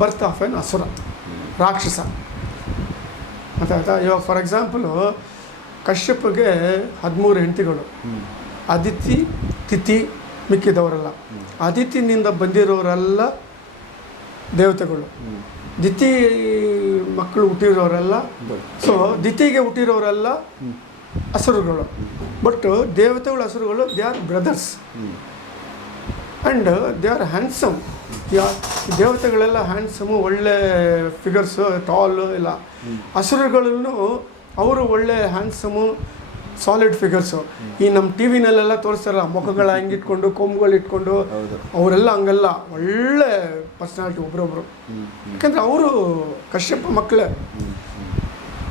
Birth of N ಅಸುರ, ರಾಕ್ಷಸ. ಗೊತ್ತಾಯ್ತಾ ಇವಾಗ ಫಾರ್ ಎಕ್ಸಾಂಪಲು ಕಶ್ಯಪ್ಗೆ ಹದಿಮೂರು ಹೆಂಡತಿಗಳು. ಅದಿತಿ ತಿಥಿ ಮಿಕ್ಕಿದವರೆಲ್ಲ. ಅದಿತಿನಿಂದ ಬಂದಿರೋರೆಲ್ಲ ದೇವತೆಗಳು. ದಿತಿ ಮಕ್ಕಳು ಹುಟ್ಟಿರೋರೆಲ್ಲ ಸೊ ದಿತಿಗೆ ಹುಟ್ಟಿರೋರೆಲ್ಲ ಹಸರುಗಳು ಬಟ್ ದೇವತೆಗಳ ಹಸುರುಗಳು they are brothers. And they are handsome ಯಾ ದೇವತೆಗಳೆಲ್ಲ ಹ್ಯಾಂಡ್ಸಮು ಒಳ್ಳೆ ಫಿಗರ್ಸು ಟಾಲು ಎಲ್ಲ. ಹಸುರುಗಳನ್ನು ಅವರು ಒಳ್ಳೆ ಹ್ಯಾಂಡ್ಸಮು ಸಾಲಿಡ್ ಫಿಗರ್ಸು ಈ ನಮ್ಮ ಟಿ ವಿನಲ್ಲೆಲ್ಲ ತೋರಿಸ್ತಾರಲ್ಲ ಮುಖಗಳ ಹಂಗಿಟ್ಕೊಂಡು ಕೊಂಬುಗಳು ಇಟ್ಕೊಂಡು ಅವರೆಲ್ಲ ಹಂಗಲ್ಲ ಒಳ್ಳೆ ಪರ್ಸನಾಲಿಟಿ ಒಬ್ರೊಬ್ರು. ಯಾಕಂದರೆ ಅವರು ಕಶ್ಯಪ ಮಕ್ಕಳೇ.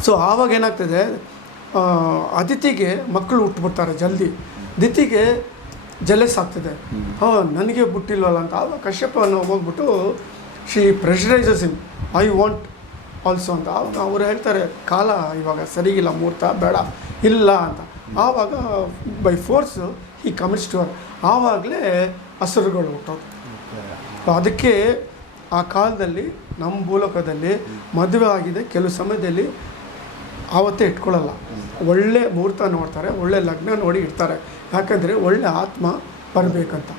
ಸೊ ಆವಾಗ ಏನಾಗ್ತದೆ ಅತಿಥಿಗೆ ಅದಿತಿಗೆ ಮಕ್ಕಳು ಹುಟ್ಟುಬಿಡ್ತಾರೆ ಜಲ್ದಿ. ದಿತಿಗೆ ಜಲೆಸ್ ಆಗ್ತಿದೆ. ಹೋ ನನಗೆ ಬಿಟ್ಟಿಲ್ವಲ್ಲ ಅಂತ. ಆವಾಗ ಕಶ್ಯಪನ ಹೋಗ್ಬಿಟ್ಟು she pressurises him I want also ಅಂತ. ಆವಾಗ ಅವ್ರು ಹೇಳ್ತಾರೆ ಕಾಲ ಇವಾಗ ಸರಿಗಿಲ್ಲ ಮುಹೂರ್ತ ಬೇಡ ಇಲ್ಲ ಅಂತ. ಆವಾಗ ಬೈ ಫೋರ್ಸ್ ಈ ಕಮಿಟ್ಸ್ ಟು ಆವಾಗಲೇ ಹಸುರುಗಳು ಹುಟ್ಟೋದು. ಅದಕ್ಕೆ ಆ ಕಾಲದಲ್ಲಿ ನಮ್ಮ ಭೂಲೋಕದಲ್ಲಿ ಮದುವೆ ಆಗಿದೆ. ಕೆಲವು ಸಮಯದಲ್ಲಿ ಆವತ್ತೇ ಇಟ್ಕೊಳ್ಳಲ್ಲ. ಒಳ್ಳೆ ಮುಹೂರ್ತ ನೋಡ್ತಾರೆ ಒಳ್ಳೆ ಲಗ್ನ ನೋಡಿ ಇಡ್ತಾರೆ. ಯಾಕಂದರೆ ಒಳ್ಳೆ ಆತ್ಮ ಬರಬೇಕಂತ.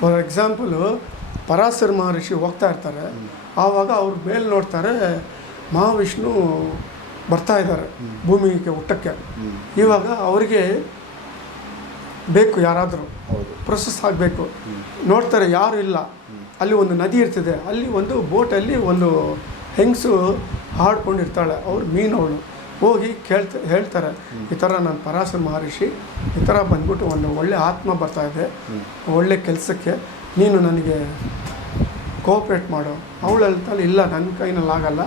ಫಾರ್ ಎಕ್ಸಾಂಪಲು ಪರಾಸರ ಮಹರ್ಷಿ ಹೋಗ್ತಾ ಇರ್ತಾರೆ. ಆವಾಗ ಅವ್ರ ಮೇಲೆ ನೋಡ್ತಾರೆ ಮಹಾವಿಷ್ಣು ಬರ್ತಾ ಇದ್ದಾರೆ ಭೂಮಿಗೆ ಊಟಕ್ಕೆ. ಇವಾಗ ಅವರಿಗೆ ಬೇಕು ಯಾರಾದರೂ. ಪ್ರೊಸೆಸ್ ಆಗಬೇಕು. ನೋಡ್ತಾರೆ ಯಾರು ಇಲ್ಲ. ಅಲ್ಲಿ ಒಂದು ನದಿ ಇರ್ತದೆ. ಅಲ್ಲಿ ಒಂದು ಬೋಟಲ್ಲಿ ಒಂದು ಹೆಂಗಸು ಹಾಡ್ಕೊಂಡಿರ್ತಾಳೆ. ಅವ್ರು ಮೀನವಳು. ಹೋಗಿ ಕೇಳ್ತ ಹೇಳ್ತಾರೆ. ಈ ಥರ ನಾನು ಪರಾಸರ ಮಹರ್ಷಿ ಈ ಥರ ಬಂದ್ಬಿಟ್ಟು ಒಂದು ಒಳ್ಳೆ ಆತ್ಮ ಬರ್ತಾ ಇದೆ. ಒಳ್ಳೆ ಕೆಲಸಕ್ಕೆ. ನೀನು ನನಗೆ ಕೋಪ್ರೇಟ್ ಮಾಡು. ಅವಳು ಹೇಳ್ತಾಳೆ ಇಲ್ಲ ನನ್ನ ಕೈನಲ್ಲಿ ಆಗಲ್ಲ.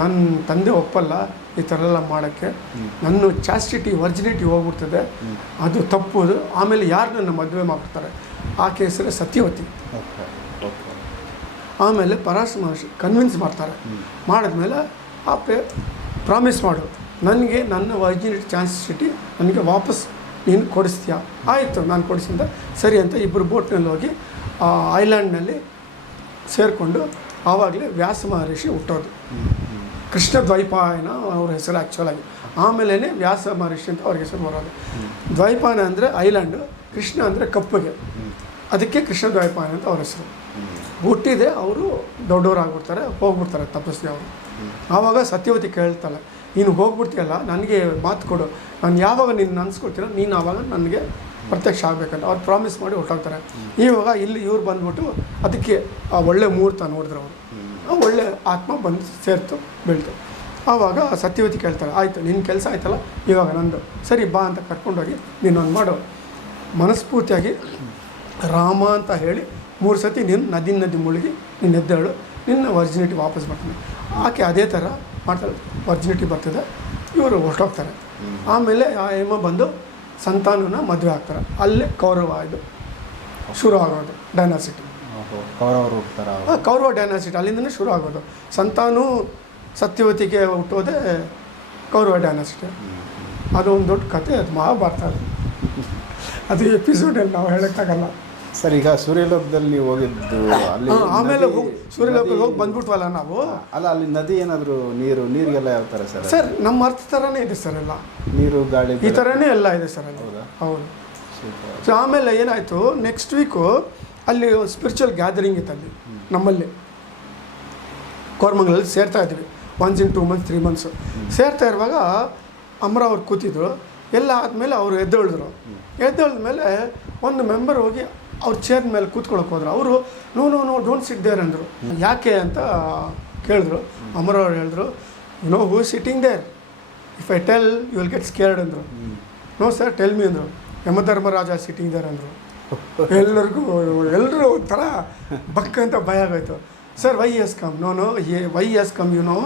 ನನ್ನ ತಂದೆ ಒಪ್ಪಲ್ಲ ಈ ಥರ ಎಲ್ಲ ಮಾಡೋಕ್ಕೆ ನನ್ನ ಚಾಸ್ಟಿಟಿ ವರ್ಜಿನಿಟಿ ಹೋಗ್ಬಿಡ್ತದೆ. ಅದು ತಪ್ಪುದು ಆಮೇಲೆ ಯಾರು ನನ್ನ ಮದುವೆ ಮಾಡ್ತಾರೆ ಆ ಕೇಸಲ್ಲಿ ಸತ್ಯವತಿ. ಆಮೇಲೆ ಪರಾಸ ಮಹರ್ಷಿ ಕನ್ವಿನ್ಸ್ ಮಾಡ್ತಾರೆ. ಮಾಡಿದ್ಮೇಲೆ ಆ ಪೇ ಪ್ರಾಮಿಸ್ ಮಾಡು. ನನಗೆ ನನ್ನ ಒರಿಜಿನಲ್ ಚಾನ್ಸ್ ಸಿಟಿ ನನಗೆ ವಾಪಸ್ ನೀನು ಕೊಡಿಸ್ತೀಯಾ? ಆಯಿತು, ನಾನು ಕೊಡಿಸಿದ ಸರಿ ಅಂತ ಇಬ್ಬರು ಬೋಟ್ನಲ್ಲಿ ಹೋಗಿ, ಆ ಐಲ್ಯಾಂಡ್ನಲ್ಲಿ ಸೇರಿಕೊಂಡು ಆವಾಗಲೇ ವ್ಯಾಸ ಮಹರ್ಷಿ ಹುಟ್ಟೋದು. ಕೃಷ್ಣ ದ್ವೈಪಾಯನ ಅವ್ರ ಹೆಸರು ಆ್ಯಕ್ಚುಲಾಗಿ ಆಮೇಲೆ ವ್ಯಾಸ ಮಹರ್ಷಿ ಅಂತ ಅವ್ರ ಹೆಸರು ಬರೋದು. ದ್ವೈಪಾನ ಅಂದರೆ ಐಲ್ಯಾಂಡು ಕೃಷ್ಣ ಅಂದರೆ ಕಪ್ಪಗೆ. ಅದಕ್ಕೆ ಕೃಷ್ಣ ದ್ವೈಪಾಯನ ಅಂತ ಅವ್ರ ಹೆಸರು. ಹುಟ್ಟಿದೆ, ಅವರು ದೊಡ್ಡವರಾಗ್ಬಿಡ್ತಾರೆ, ಹೋಗ್ಬಿಡ್ತಾರೆ ತಪಸ್ವಿ ಅವರು ಆವಾಗ ಸತ್ಯವತಿ ಕೇಳ್ತಾಳೆ ನೀನು ಹೋಗ್ಬಿಡ್ತೀಯಲ್ಲ ನನಗೆ ಮಾತು ಕೊಡು. ನಾನು ಯಾವಾಗ ನೀನು ಅನ್ಸ್ಕೊಳ್ತೀನೋ ನೀನು ಆವಾಗ ನನಗೆ ಪ್ರತ್ಯಕ್ಷ ಆಗಬೇಕಂತ. ಅವ್ರು ಪ್ರಾಮಿಸ್ ಮಾಡಿ ಹೊರಟೋಗ್ತಾರೆ. ಇವಾಗ ಇಲ್ಲಿ ಇವ್ರು ಬಂದ್ಬಿಟ್ಟು ಅದಕ್ಕೆ ಆ ಒಳ್ಳೆ ಮುಹೂರ್ತ ನೋಡಿದ್ರು ಅವರು. ಆ ಒಳ್ಳೆ ಆತ್ಮ ಬಂದು ಸೇರ್ತು ಬೀಳ್ತು. ಆವಾಗ ಸತ್ಯವತಿ ಕೇಳ್ತಾರೆ ಆಯಿತು ನಿನ್ನ ಕೆಲಸ ಆಯ್ತಲ್ಲ ಇವಾಗ ನಂದು. ಸರಿ ಬಾ ಅಂತ ಕರ್ಕೊಂಡೋಗಿ ನೀನೊಂದು ಮಾಡು. ಮನಸ್ಫೂರ್ತಿಯಾಗಿ ರಾಮ ಅಂತ ಹೇಳಿ ಮೂರು ಸತಿ ನೀನು ನದಿ ನದಿ ಮುಳುಗಿ ನಿನ್ನ ಎದ್ದೇಳು ನಿನ್ನ ವರ್ಜಿನಿಟಿ ವಾಪಸ್ ಬರ್ತಾನೆ. ಆಕೆ ಅದೇ ಥರ ಮಾಡ್ತಾಳೆ ವರ್ಜಿನಿಟಿ ಬರ್ತದೆ ಇವರು ಹೊರಟೋಗ್ತಾರೆ. ಆಮೇಲೆ ಆ ಹೆಮ್ಮ ಬಂದು ಸಂತಾನನ ಮದುವೆ ಆಗ್ತಾರೆ. ಅಲ್ಲೇ ಕೌರವ ಇದು ಶುರು ಆಗೋದು ಡೈನಾಸಿಟಿ ಕೌರವ ಡೈನಾಸಿಟಿ ಅಲ್ಲಿಂದನೇ ಶುರು ಆಗೋದು. ಸಂತಾನು ಸತ್ಯವತಿಗೆ ಹುಟ್ಟೋದೆ ಕೌರವ ಡೈನಾಸಿಟಿ ಅದು ಒಂದು ದೊಡ್ಡ ಕತೆ ಅದು ಮಹಾಭಾರತ ಅದು. ಅದು ಎಪಿಸೋಡಲ್ಲಿ ನಾವು ಹೇಳೋಕ್ಕಾಗಲ್ಲ. ಸರ್ ಈಗ ಸೂರ್ಯಲೋಕದಲ್ಲಿ ಹೋಗಿದ್ದು ಅಲ್ಲಿ ಆಮೇಲೆ ಹೋಗಿ ಸೂರ್ಯಲೋಕಕ್ಕೆ ಹೋಗಿ ಬಂದ್ಬಿಟ್ವಲ್ಲ ನಾವು? ಅಲ್ಲ ಅಲ್ಲಿ ನದಿ ಏನಾದರೂ ನೀರು ನೀರಿಗೆಲ್ಲ ಯಾವ ಥರ ಸರ್ ಸರ್ ನಮ್ಮ ಅರ್ಥ ಥರನೇ ಇದೆ ಸರ್ ಎಲ್ಲ. ನೀರು ಗಾಳಿ ಈ ಥರನೇ ಎಲ್ಲ ಇದೆ ಸರ್ ಹೌದಾ? ಹೌದು. ಸೊ ಆಮೇಲೆ ಏನಾಯಿತು ನೆಕ್ಸ್ಟ್ ವೀಕು ಅಲ್ಲಿ ಸ್ಪಿರಿಚುವಲ್ ಗ್ಯಾದರಿಂಗ್ ಇತ್ತು ಅಲ್ಲಿ ನಮ್ಮಲ್ಲಿ. ಕೋರ್ಮಂಗಲಲ್ಲಿ ಸೇರ್ತಾ ಇದ್ವಿ once in two months three months ಸೇರ್ತಾ ಇರುವಾಗ ಅಮರ ಅವ್ರು ಕೂತಿದ್ರು ಎಲ್ಲ ಆದಮೇಲೆ ಅವರು ಎದ್ದೇಳಿದ್ರು. ಎದ್ದೇಳ್ದ ಮೇಲೆ ಒಂದು ಮೆಂಬರ್ ಹೋಗಿ ಅವ್ರ ಚೇರ್ ಮೇಲೆ ಕೂತ್ಕೊಳ್ಳೋಕೆ ಹೋದ್ರು. ಅವರು, no no no don't sit there ಅಂದರು. ಯಾಕೆ ಅಂತ ಕೇಳಿದ್ರು. ಅಮರ್ ಅವ್ರು ಹೇಳಿದ್ರು no who sitting there if I tell you will get scared ಅಂದರು. ನೋ ಸರ್ ಟೆಲ್ ಮಿ ಅಂದರು. ಯಮಧರ್ಮರಾಜ ಸಿಟ್ಟಿಂಗ್ ದೇರ್ ಅಂದರು. ಎಲ್ಲರಿಗೂ ಎಲ್ಲರೂ ಒಂಥರ ಬಕ್ಕ ಅಂತ ಭಯ ಆಗೋಯ್ತು. Sir why is come no no why is come you know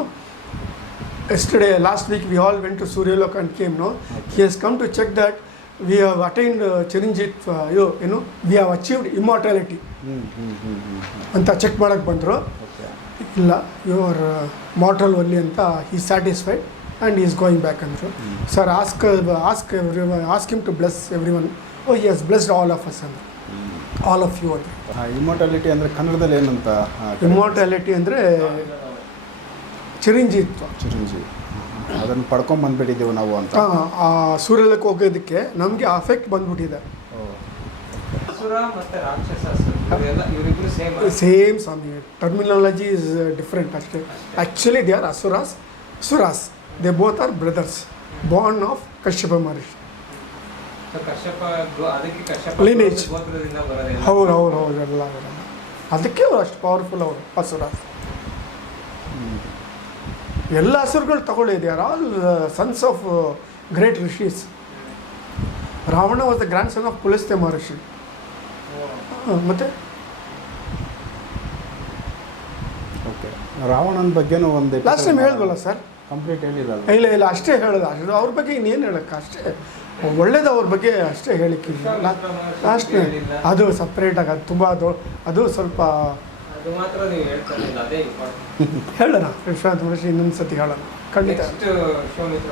yesterday last week we all went to Suryalok and came no he is come to check that we have attained ಚಿರಂಜಿತ್ you ಏನು we have achieved ಹ್ಞೂ ಅಂತ ಚೆಕ್ ಮಾಡೋಕ್ಕೆ ಬಂದರು. ಇಲ್ಲ your mortal ಒಲ್ಲಿ ಅಂತ ಈ satisfied and is going back ಅಂದರು. Sir ask ask every ask him to bless everyone oh he has blessed all of us ಅಂದರು. ಆಲ್ ಆಫ್ ಯು ಅಂತ ಇಮೋಟಾಲಿಟಿ ಅಂದರೆ ಕನ್ನಡದಲ್ಲಿ ಏನಂತ? ಆ, ಅಂದರೆ ಚಿರಂಜೀವಿತ್ವ ಚಿರಂಜೀವಿ ಅದನ್ನು ಪಡ್ಕೊಂಡು ಬಂದ್ಬಿಟ್ಟಿದ್ದೀವಿ ನಾವು ಅಂತ. ಆ, ಸೂರ್ಯಲಕ್ಕೆ ಹೋಗೋದಕ್ಕೆ ನಮಗೆ ಅಫೆಕ್ಟ್ ಬಂದ್ಬಿಟ್ಟಿದೆ. ಸೇಮ್ ಸೇಮ್ ಸ್ವಾಮಿ ಟರ್ಮಿನಾಲಜಿ ಇಸ್ ಡಿಫ್ರೆಂಟ್ ಅಷ್ಟೇ. Actually they are asuras suras they both are brothers bond of Kashyapa Maharshi lineage. ಹೌದು ಹೌದು ಹೌದು ಎಲ್ಲ ಅದಕ್ಕೆ ಅವರು ಅಷ್ಟು ಪವರ್ಫುಲ್ ಅವರು ಅಸುರಾಸ್. ಎಲ್ಲ ಹಸುರುಗಳು ತಗೊಳ್ಳಿ they are all sons of great rishis Ravana was the grandson of Pulastya Maharshi ಮತ್ತೆ? ಓಕೆ ರಾವಣನ ಬಗ್ಗೆನೂ ಒಂದು ಲಾಸ್ಟ್ ಟೈಮ್ ಹೇಳ್ಬಲ್ಲ ಸರ್ ಕಂಪ್ಲೀಟ್ ಹೇಳಿಲ್ಲ ಇಲ್ಲ ಇಲ್ಲ ಅಷ್ಟೇ ಹೇಳೋದು. ಅಷ್ಟು ಅವ್ರ ಬಗ್ಗೆ ಇನ್ನೇನು ಹೇಳಕ್ಕೆ? ಅಷ್ಟೇ ಒಳ್ಳೇದು ಅವ್ರ ಬಗ್ಗೆ ಅಷ್ಟೇ ಹೇಳಿಕ್ಕಿಲ್ಲ ಲಾಸ್ಟ್ ಅದು ಸಪ್ರೇಟಾಗಿ ಅದು ತುಂಬ ಅದು ಅದು ಸ್ವಲ್ಪ ಅದು ಮಾತ್ರ ನೀವು ಹೇಳ್ತಾ ಇಲ್ಲ ಅದೇ ಇಂಪಾರ್ಟೆಂಟ್ ಹೇಳೋಣ. ವಿಶ್ವನಾಥ್ ಮಹರ್ಷಿ ಇನ್ನೊಂದು ಸತಿ ಹೇಳೋಣ. ಖಂಡಿತ. ಶೋಮಿತ್ರ